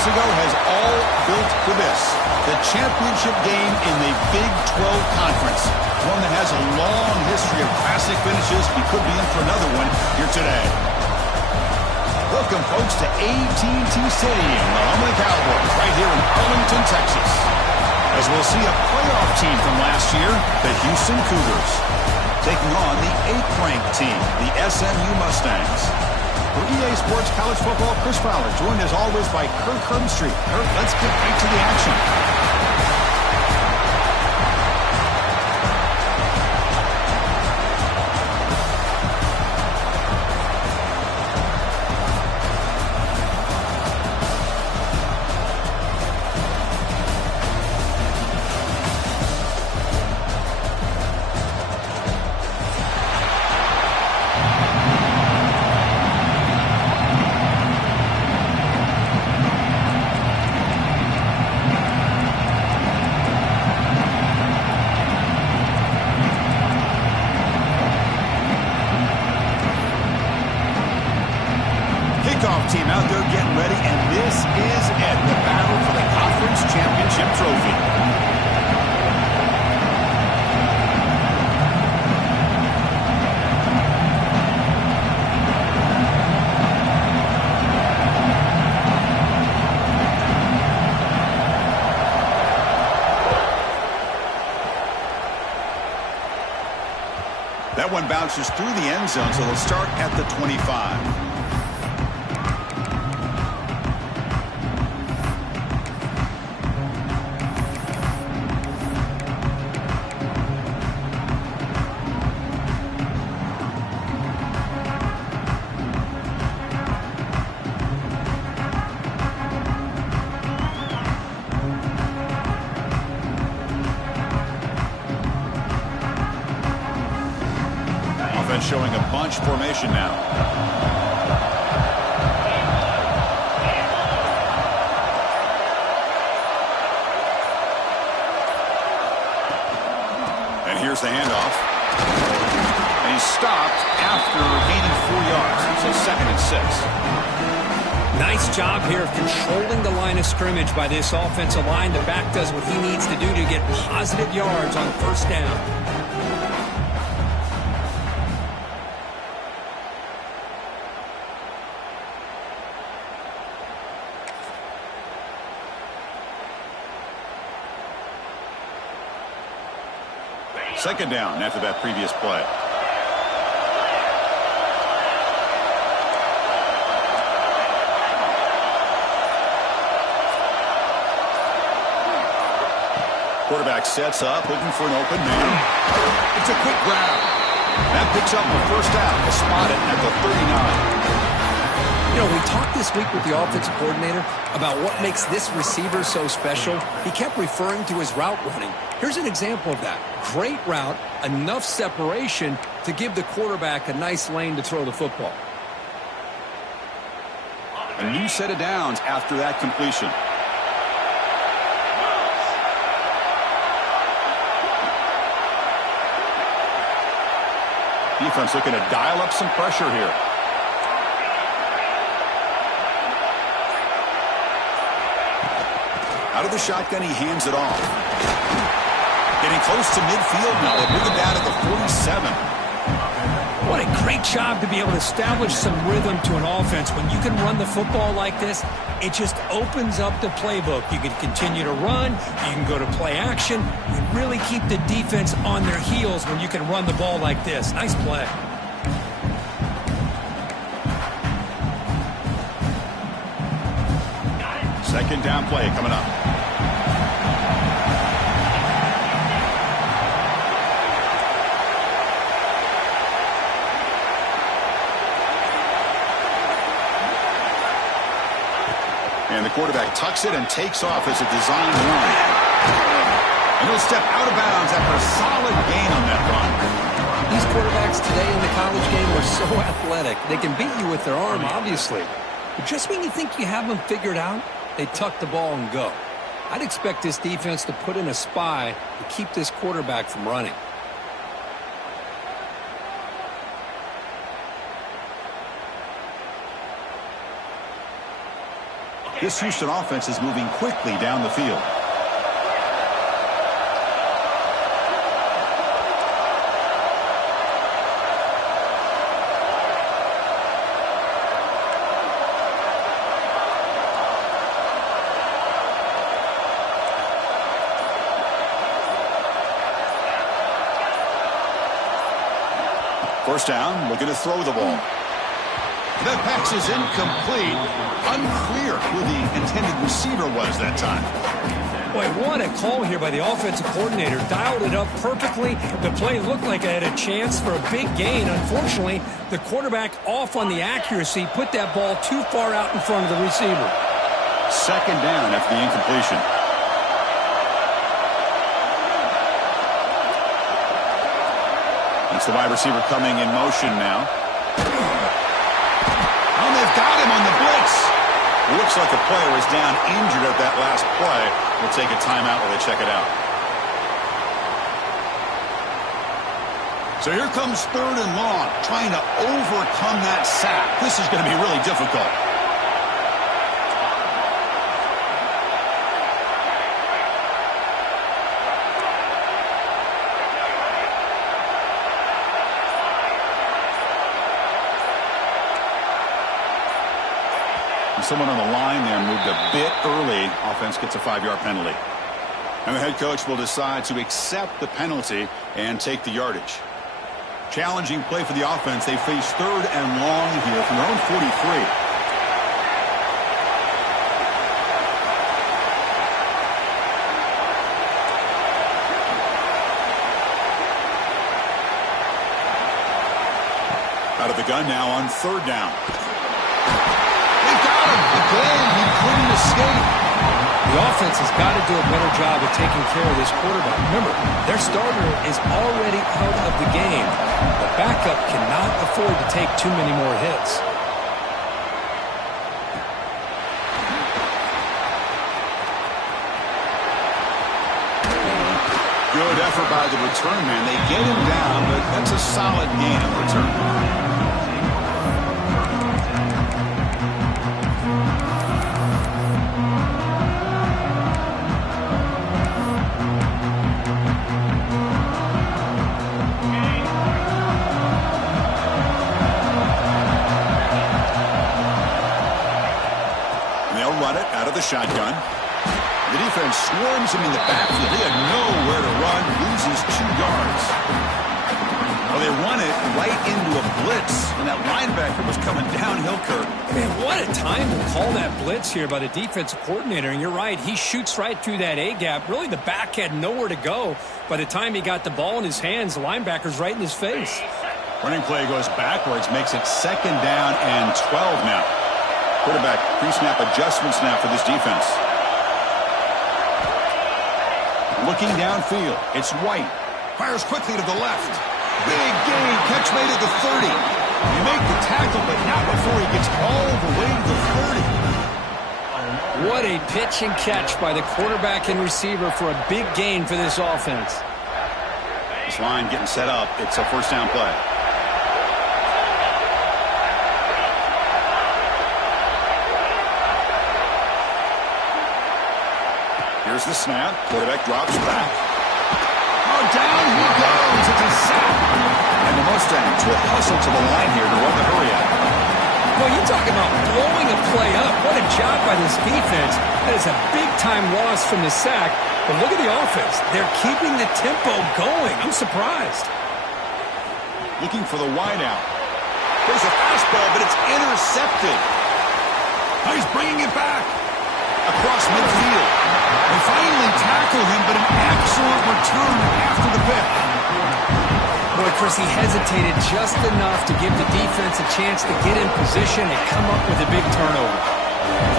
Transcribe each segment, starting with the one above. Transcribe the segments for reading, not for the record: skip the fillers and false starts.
months ago has all built for this. The championship game in the Big 12 Conference. One that has a long history of classic finishes. We could be in for another one here today. Welcome, folks, to AT&T Stadium, the home of the Cowboys, right here in Arlington, Texas. As we'll see a playoff team from last year, the Houston Cougars, taking on the 8th-ranked team, the SMU Mustangs. For EA Sports College Football, Chris Fowler, joined as always by Kirk Herbstreit. Kirk, let's get right to the action. Team out there getting ready, and this is it, the battle for the conference championship trophy. That one bounces through the end zone, so they'll start at the 25. Showing a bunch formation now. And here's the handoff. And he's stopped after gaining 4 yards. So 2nd and 6. Nice job here of controlling the line of scrimmage by this offensive line. The back does what he needs to do to get positive yards on 1st down. Second down after that previous play. Quarterback sets up, looking for an open man. It's a quick grab. That picks up the 1st down. We'll spot it at the 39. You know, we talked this week with the offensive coordinator about what makes this receiver so special. He kept referring to his route running. Here's an example of that. Great route, enough separation to give the quarterback a nice lane to throw the football. A new set of downs after that completion. Defense looking to dial up some pressure here. Out of the shotgun, he hands it off. Getting close to midfield now. They move it down to the 47. What a great job to be able to establish some rhythm to an offense. When you can run the football like this, it just opens up the playbook. You can continue to run. You can go to play action. You really keep the defense on their heels when you can run the ball like this. Nice play. Second down play coming up. And the quarterback tucks it and takes off as a design run. And he'll step out of bounds after a solid gain on that run. These quarterbacks today in the college game are so athletic. They can beat you with their arm, obviously. But just when you think you have them figured out, they tuck the ball and go. I'd expect this defense to put in a spy to keep this quarterback from running. This Houston offense is moving quickly down the field. First down, looking to throw the ball. That pass is incomplete. Unclear who the intended receiver was that time. Boy, what a call here by the offensive coordinator. Dialed it up perfectly. The play looked like it had a chance for a big gain. Unfortunately, the quarterback off on the accuracy, put that ball too far out in front of the receiver. Second down after the incompletion. It's the wide receiver coming in motion now. And they've got him on the blitz. It looks like the player is down injured at that last play. We'll take a timeout while they check it out. So here comes 3rd and long, trying to overcome that sack. This is going to be really difficult. Someone on the line there moved a bit early. Offense gets a 5-yard penalty. And the head coach will decide to accept the penalty and take the yardage. Challenging play for the offense. They face 3rd and long here from their own 43. Out of the gun now on 3rd down. He couldn't escape. The offense has got to do a better job of taking care of this quarterback. Remember, their starter is already out of the game. The backup cannot afford to take too many more hits. Good effort by the return man. They get him down, but that's a solid gain in return. Shotgun. The defense swarms him in the backfield. He had nowhere to run, loses 2 yards. Well, they run it right into a blitz, and that linebacker was coming downhill, Kirk. Man, what a time to call that blitz here by the defensive coordinator. And you're right, he shoots right through that A-gap. Really, the back had nowhere to go. By the time he got the ball in his hands, the linebacker's right in his face. Running play goes backwards, makes it 2nd down and 12 now. Quarterback pre-snap adjustments now for this defense. Looking downfield, it's White. Fires quickly to the left. Big gain, catch made at the 30. You make the tackle, but not before he gets all the way to the 30. What a pitch and catch by the quarterback and receiver for a big gain for this offense. This line getting set up. It's a 1st down play. Here's the snap. Quarterback drops back. Oh, down he goes. It's a sack. And the Mustangs will hustle to the line here to run the hurry out. Well, you're talking about blowing a play up. What a job by this defense. That is a big-time loss from the sack. But look at the offense. They're keeping the tempo going. I'm surprised. Looking for the wide out. There's a fastball, but it's intercepted. Now he's bringing it back across midfield. They finally tackle him, but an excellent return after the pick. Boy, Chris, he hesitated just enough to give the defense a chance to get in position and come up with a big turnover.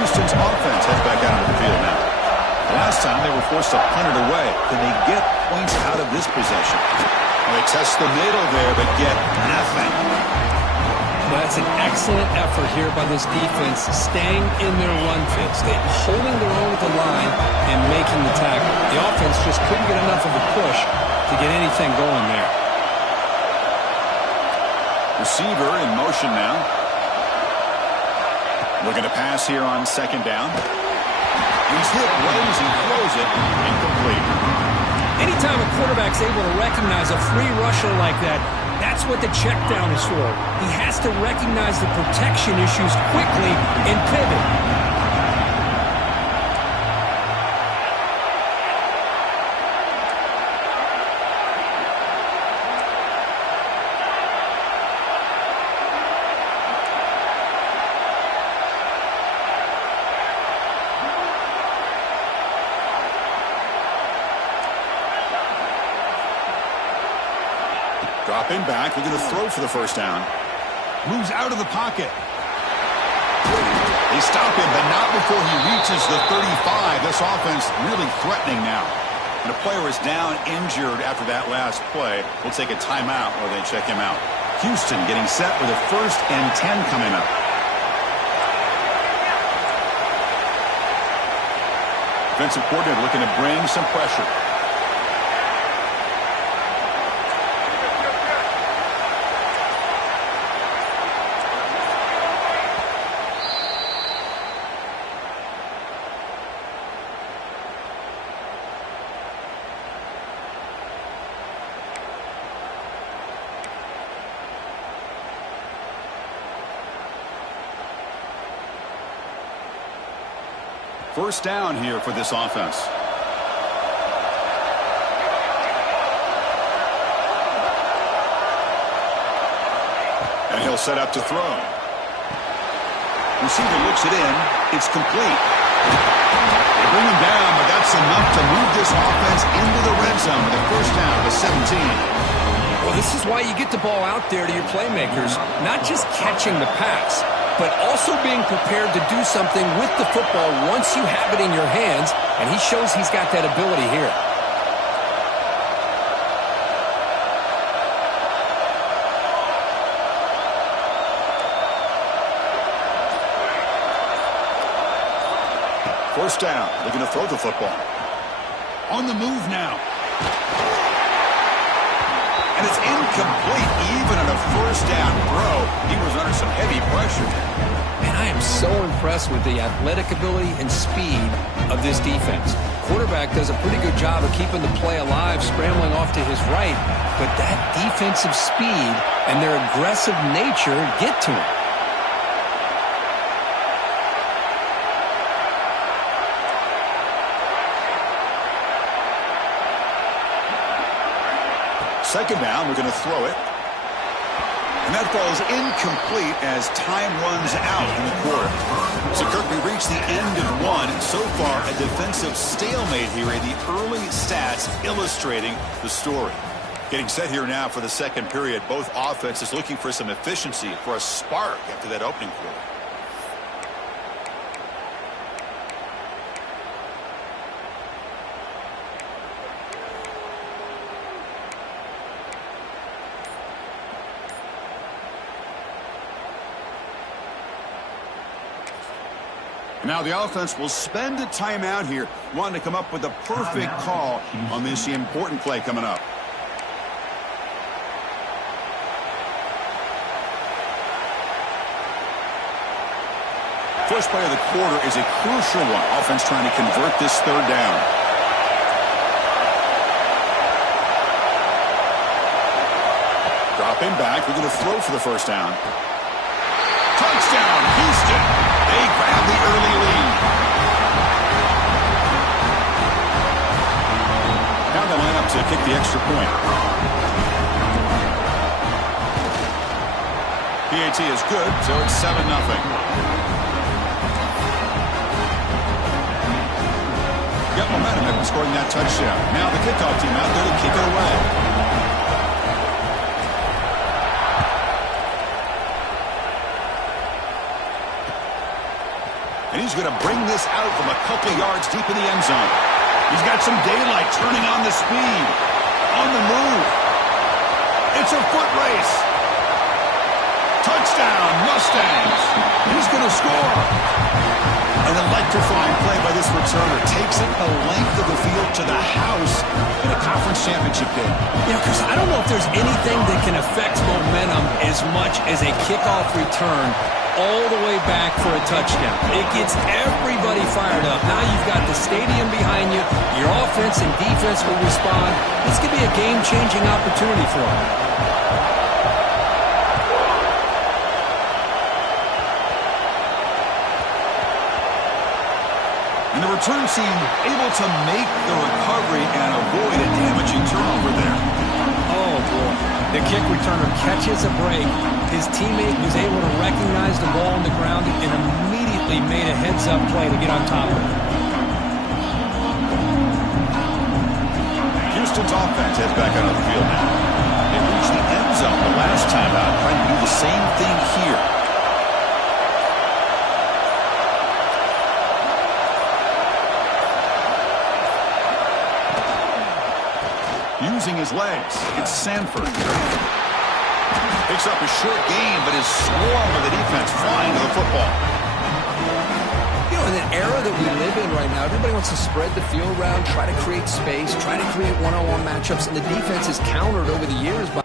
Houston's offense heads back out of the field now. The last time they were forced to punt it away. Can they get points out of this possession? Well, they test the middle there, but get nothing. Well, that's an excellent effort here by this defense, staying in their run fits, holding their own at the line and making the tackle. The offense just couldn't get enough of a push to get anything going there. Receiver in motion now. Looking to pass here on second down. He's hit right as he throws it. Incomplete. Anytime a quarterback's able to recognize a free rusher like that, that's what the check down is for. He has to recognize the protection issues quickly and pivot. Dropping back, we're going to throw for the first down. Moves out of the pocket. They stop him, but not before he reaches the 35. This offense really threatening now. And a player is down injured after that last play. We'll take a timeout while they check him out. Houston getting set with a 1st and 10 coming up. Defensive coordinator looking to bring some pressure. First down here for this offense. And he'll set up to throw. Receiver looks it in. It's complete. They bring him down, but that's enough to move this offense into the red zone with a first down to 17. Well, this is why you get the ball out there to your playmakers, not just catching the pass, but also being prepared to do something with the football once you have it in your hands, and he shows he's got that ability here. First down, looking to throw the football. On the move now. And it's incomplete even on a first down throw. He was under some heavy pressure. And I am so impressed with the athletic ability and speed of this defense. Quarterback does a pretty good job of keeping the play alive, scrambling off to his right. But that defensive speed and their aggressive nature get to him. Second down, we're going to throw it. And that falls incomplete as time runs out in the quarter. So, Kirk, we reach the end of one. So far, a defensive stalemate here. The early stats illustrating the story. Getting set here now for the second period. Both offenses looking for some efficiency, for a spark after that opening quarter. Now the offense will spend a timeout here, wanting to come up with the perfect call on this important play coming up. First play of the quarter is a crucial one. Offense trying to convert this third down. Dropping back, we're going to throw for the first down. Touchdown, Houston! They grab the early lead. Now the lineup to kick the extra point. PAT is good, so it's 7-0. Got momentum after scoring that touchdown. Now the kickoff team out there to kick it away. And he's going to bring this out from a couple yards deep in the end zone. He's got some daylight, turning on the speed. On the move. It's a foot race. Touchdown, Mustangs. He's going to score. An electrifying play by this returner. Takes it the length of the field to the house in a conference championship game. Yeah, because I don't know if there's anything that can affect momentum as much as a kickoff return all the way back for a touchdown. It gets everybody fired up. Now you've got the stadium behind you. Your offense and defense will respond. This could be a game-changing opportunity for them. And the return team able to make the recovery and avoid a damaging turnover there. Oh, boy. The kick returner catches a break. His teammate was able to recognize the ball on the ground and immediately made a heads-up play to get on top of it. Houston's offense heads back out of the field now. They reached the end zone the last time out, trying to do the same thing here. Using his legs, it's Sanford. Picks up a short gain, but is swarmed with the defense flying to the football. You know, in an era that we live in right now, everybody wants to spread the field around, try to create space, try to create one-on-one matchups, and the defense is countered over the years by